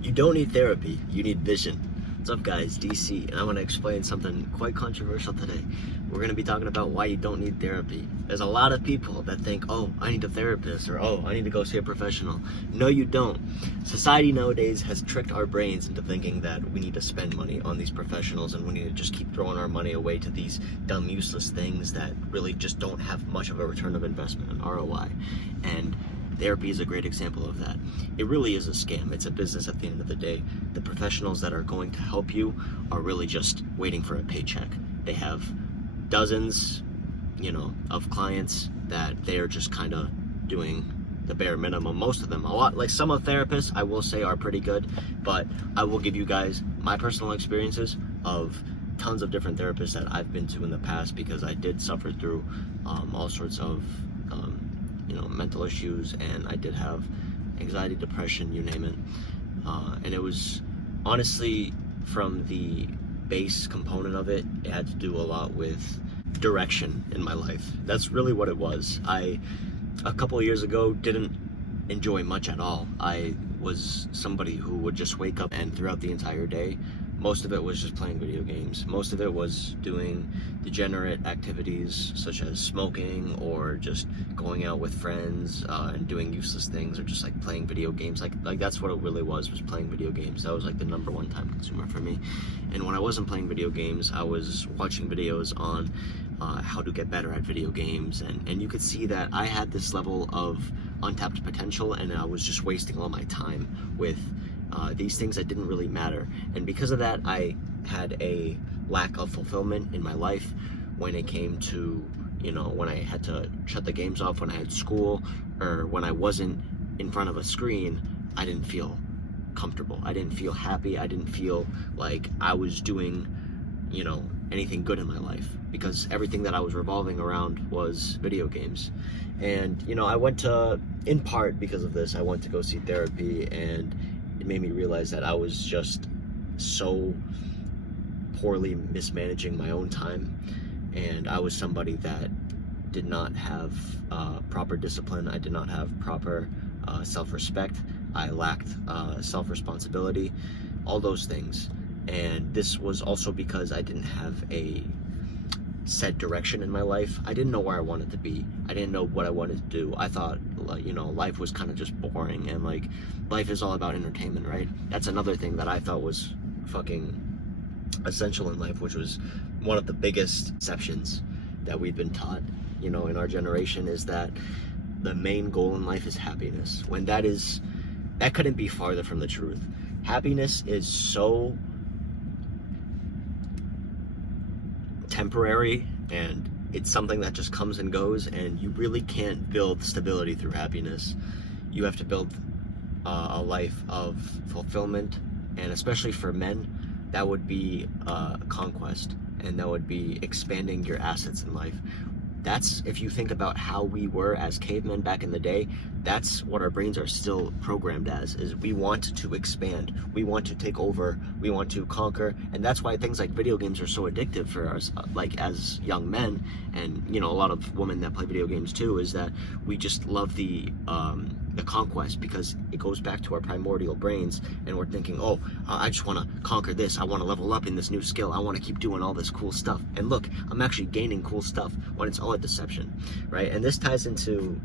You don't need therapy, you need vision. What's up, guys? DC, and I want to explain something quite controversial today. We're going to be talking about why you don't need therapy. There's a lot of people that think, oh, I need a therapist, or oh, I need to go see a professional. No, you don't. Society nowadays has tricked our brains into thinking that we need to spend money on these professionals and we need to just keep throwing our money away to these dumb, useless things that really just don't have much of a return of investment, an ROI. And therapy is a great example of that. It really is a scam. It's a business at the end of the day. The professionals that are going to help you are really just waiting for a paycheck. They have dozens, of clients that they're just kind of doing the bare minimum. Most of them, a lot, like some of therapists, I will say are pretty good, but I will give you guys my personal experiences of tons of different therapists that I've been to in the past, because I did suffer through all sorts of mental issues, and I did have anxiety, depression, you name it. And it was honestly, from the base component of it, it had to do a lot with direction in my life. That's really what it was. A couple of years ago, didn't enjoy much at all. I was somebody who would just wake up, and throughout the entire day, most of it was just playing video games. Most of it was doing degenerate activities such as smoking, or just going out with friends and doing useless things, or just like playing video games. Like that's what it really was playing video games. That was like the number one time consumer for me. And when I wasn't playing video games, I was watching videos on how to get better at video games, and you could see that I had this level of untapped potential, and I was just wasting all my time with these things that didn't really matter. And because of that, I had a lack of fulfillment in my life when it came to, when I had to shut the games off, when I had school, or when I wasn't in front of a screen. I didn't feel comfortable. I didn't feel happy. I didn't feel like I was doing, anything good in my life, because everything that I was revolving around was video games. And, I went to, in part because of this, I went to go see therapy, and it made me realize that I was just so poorly mismanaging my own time, and I was somebody that did not have proper discipline. I did not have proper self-respect. I lacked self-responsibility, all those things. And this was also because I didn't have a set direction in my life. I didn't know where I wanted to be. I didn't know what I wanted to do. I thought, life was kind of just boring, and like life is all about entertainment, right? That's another thing that I thought was fucking essential in life, which was one of the biggest exceptions that we've been taught, in our generation, is that the main goal in life is happiness, when that couldn't be farther from the truth. Happiness is so temporary, and it's something that just comes and goes, and you really can't build stability through happiness. You have to build a life of fulfillment, and especially for men, that would be conquest, and that would be expanding your assets in life. That's, if you think about how we were as cavemen back in the day, that's what our brains are still programmed as, is we want to expand, we want to take over, we want to conquer. And that's why things like video games are so addictive for us, like as young men, and a lot of women that play video games too, is that we just love the conquest, because it goes back to our primordial brains, and we're thinking, oh, I just want to conquer this, I want to level up in this new skill, I want to keep doing all this cool stuff, and look, I'm actually gaining cool stuff, when it's all a deception, right? And this ties into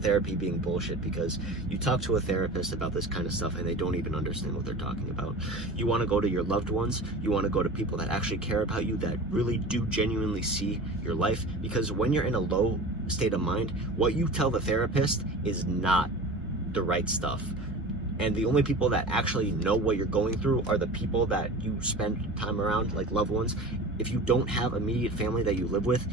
therapy being bullshit, because you talk to a therapist about this kind of stuff and they don't even understand what they're talking about. You want to go to your loved ones, you want to go to people that actually care about you, that really do genuinely see your life, because when you're in a low state of mind, what you tell the therapist is not the right stuff. And the only people that actually know what you're going through are the people that you spend time around, like loved ones. If you don't have immediate family that you live with,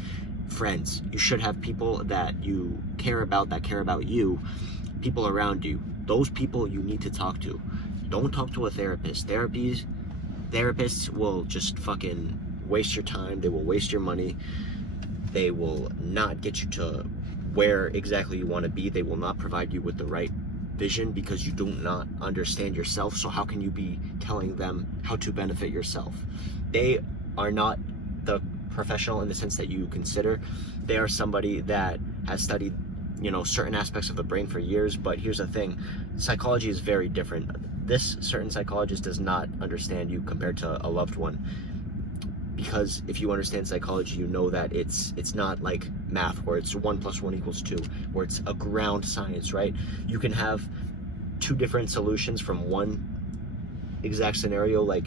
friends, you should have people that you care about, that care about you, people around you. Those people you need to talk to. Don't talk to a therapist. Therapists will just fucking waste your time. They will waste your money. They will not get you to where exactly you want to be. They will not provide you with the right vision, because you do not understand yourself. So how can you be telling them how to benefit yourself? They are not the professional in the sense that you consider. They are somebody that has studied certain aspects of the brain for years. But here's the thing, psychology is very different. this certain psychologist does not understand you compared to a loved one. Because if you understand psychology, you know that it's not like math where it's 1 + 1 = 2, where it's a ground science, right? You can have two different solutions from one exact scenario. Like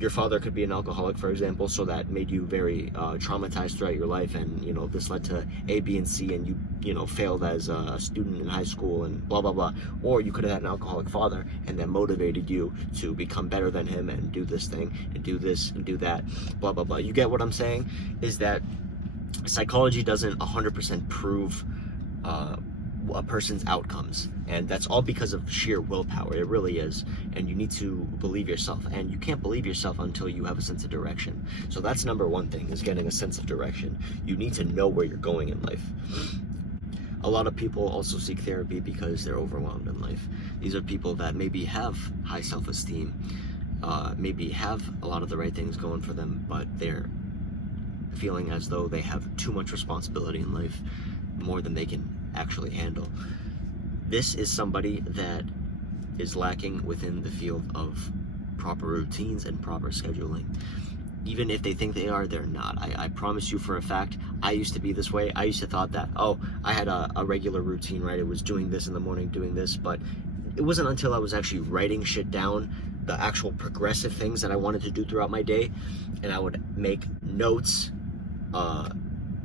your father could be an alcoholic, for example, so that made you very traumatized throughout your life, and this led to A, B, and C, and you failed as a student in high school and blah blah blah. Or you could have had an alcoholic father, and that motivated you to become better than him and do this thing and do this and do that, blah blah blah. You get what I'm saying? Is that psychology doesn't 100% prove a person's outcomes, and that's all because of sheer willpower. It really is. And you need to believe yourself, and you can't believe yourself until you have a sense of direction. So that's number one thing, is getting a sense of direction. You need to know where you're going in life. A lot of people also seek therapy because they're overwhelmed in life. These are people that maybe have high self-esteem, maybe have a lot of the right things going for them, but they're feeling as though they have too much responsibility in life, more than they can actually handle. This is somebody that is lacking within the field of proper routines and proper scheduling. Even if they think they are, they're not. I promise you for a fact, I used to be this way. I used to thought that, oh, I had a regular routine, right? It was doing this in the morning, doing this, but it wasn't until I was actually writing shit down, the actual progressive things that I wanted to do throughout my day, and I would make notes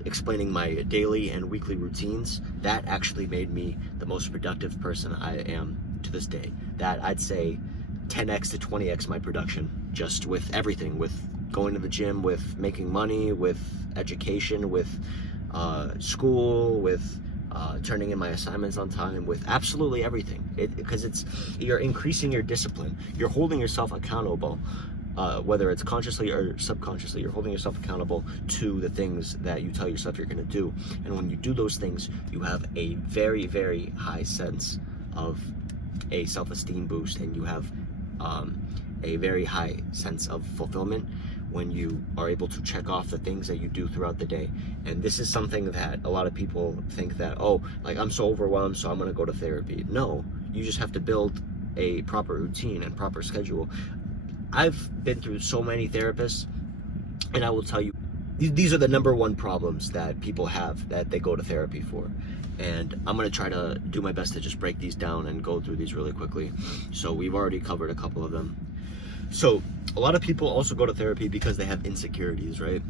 explaining my daily and weekly routines, that actually made me the most productive person I am to this day. That I'd say 10x to 20x my production, just with everything, with going to the gym, with making money, with education, with school, with turning in my assignments on time, with absolutely everything. Because you're increasing your discipline, you're holding yourself accountable. Whether it's consciously or subconsciously, you're holding yourself accountable to the things that you tell yourself you're going to do. And when you do those things, you have a very, very high sense of a self-esteem boost, and you have a very high sense of fulfillment when you are able to check off the things that you do throughout the day. And this is something that a lot of people think that, oh, like I'm so overwhelmed, so I'm going to go to therapy. No, you just have to build a proper routine and proper schedule. I've been through so many therapists, and I will tell you, these are the number one problems that people have that they go to therapy for. And I'm going to try to do my best to just break these down and go through these really quickly. So we've already covered a couple of them. So a lot of people also go to therapy because they have insecurities, right?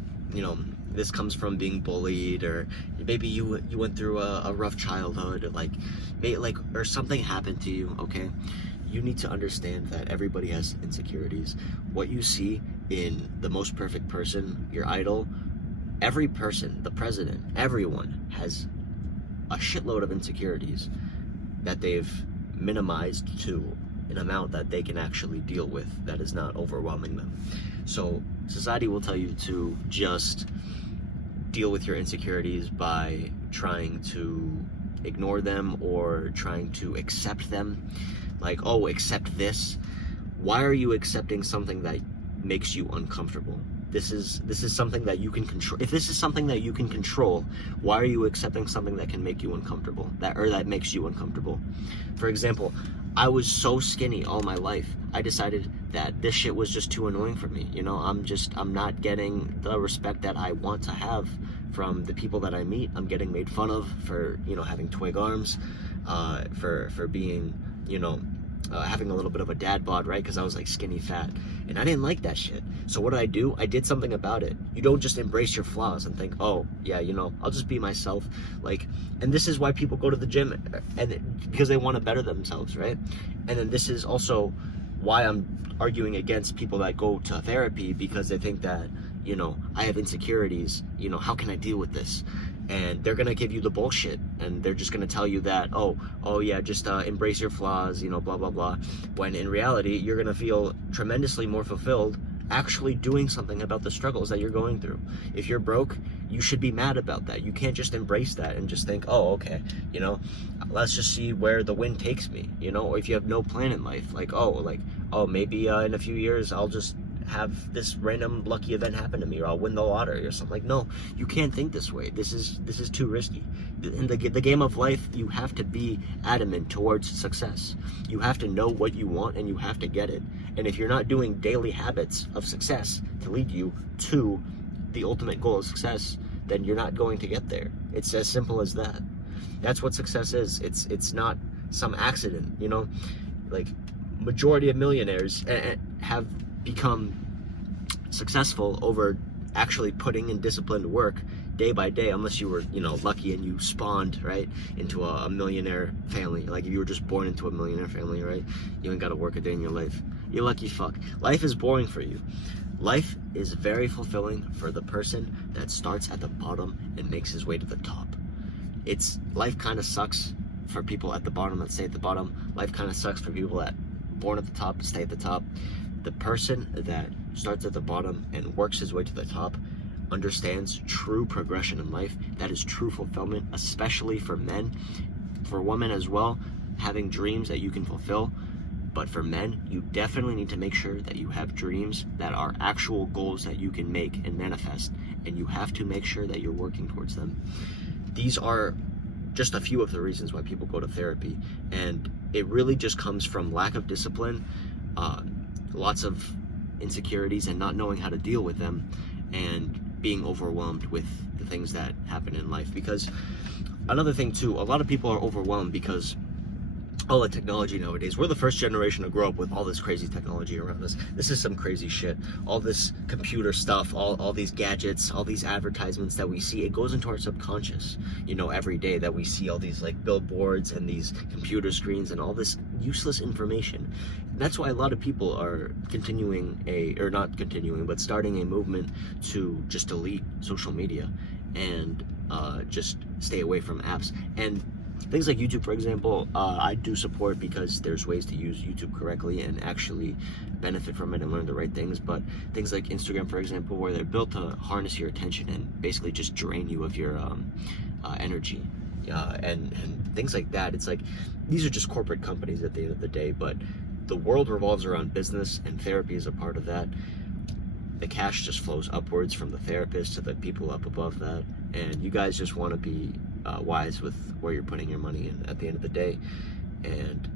This comes from being bullied, or maybe you went through a rough childhood, or something happened to you, okay? You need to understand that everybody has insecurities. What you see in the most perfect person, your idol, every person, the president, everyone has a shitload of insecurities that they've minimized to an amount that they can actually deal with, that is not overwhelming them. So society will tell you to just deal with your insecurities by trying to ignore them or trying to accept them. Like, oh, accept this. Why are you accepting something that makes you uncomfortable? This is something that you can control. If this is something that you can control, why are you accepting something that can make you uncomfortable? That makes you uncomfortable. For example, I was so skinny all my life. I decided that this shit was just too annoying for me. I'm not getting the respect that I want to have from the people that I meet. I'm getting made fun of for, having twig arms, for being, having a little bit of a dad bod, right? Because I was like skinny fat, and I didn't like that shit. So what did I do? I did something about it. You don't just embrace your flaws and think, oh yeah, I'll just be myself. And this is why people go to the gym, because they want to better themselves, right? And then this is also why I'm arguing against people that go to therapy, because they think that, I have insecurities, how can I deal with this? And they're gonna give you the bullshit, and they're just gonna tell you that, oh yeah, just embrace your flaws, blah blah blah, when in reality you're gonna feel tremendously more fulfilled actually doing something about the struggles that you're going through. If you're broke, you should be mad about that. You can't just embrace that and just think, oh okay, let's just see where the wind takes me, or if you have no plan in life, maybe in a few years I'll just have this random lucky event happen to me, or I'll win the lottery or something. Like, no, you can't think this way. This is too risky. In the game of life, you have to be adamant towards success. You have to know what you want and you have to get it. And if you're not doing daily habits of success to lead you to the ultimate goal of success, then you're not going to get there. It's as simple as that. That's what success is. It's not some accident, you know? Like, majority of millionaires have become successful over actually putting in disciplined work day by day, unless you were, you know, lucky and you spawned, right, into a millionaire family. Like, if you were just born into a millionaire family, right, you ain't got to work a day in your life. You're lucky fuck. Life is boring for you. Life is very fulfilling for the person that starts at the bottom and makes his way to the top. Life kind of sucks for people at the bottom that stay at the bottom. Life kind of sucks for people that born at the top stay at the top. The person that starts at the bottom and works his way to the top understands true progression in life. That is true fulfillment, especially for men. For women as well, having dreams that you can fulfill. But for men, you definitely need to make sure that you have dreams that are actual goals that you can make and manifest. And you have to make sure that you're working towards them. These are just a few of the reasons why people go to therapy. And it really just comes from lack of discipline, lots of insecurities and not knowing how to deal with them, and being overwhelmed with the things that happen in life. Because another thing too, a lot of people are overwhelmed because all the technology nowadays. We're the first generation to grow up with all this crazy technology around us. This is some crazy shit. All this computer stuff, all these gadgets, all these advertisements that we see, it goes into our subconscious, you know, every day that we see all these like billboards and these computer screens and all this useless information. That's why a lot of people are starting a movement to just delete social media and just stay away from apps. And things like YouTube, for example, I do support, because there's ways to use YouTube correctly and actually benefit from it and learn the right things. But things like Instagram, for example, where they're built to harness your attention and basically just drain you of your energy, and things like that. It's like, these are just corporate companies at the end of the day, but the world revolves around business, and therapy is a part of that. The cash just flows upwards from the therapist to the people up above that, and you guys just want to be wise with where you're putting your money in at the end of the day. And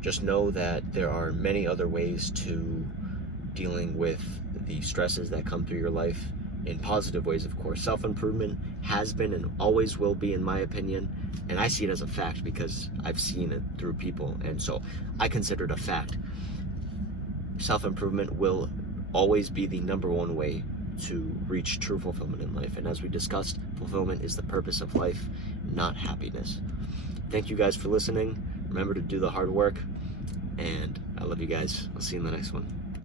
just know that there are many other ways to dealing with the stresses that come through your life, in positive ways, of course. Self-improvement has been and always will be, in my opinion, and I see it as a fact because I've seen it through people, and so I consider it a fact. Self-improvement will always be the number one way to reach true fulfillment in life. And as we discussed, fulfillment is the purpose of life, not happiness. Thank you guys for listening. Remember to do the hard work, and I love you guys. I'll see you in the next one.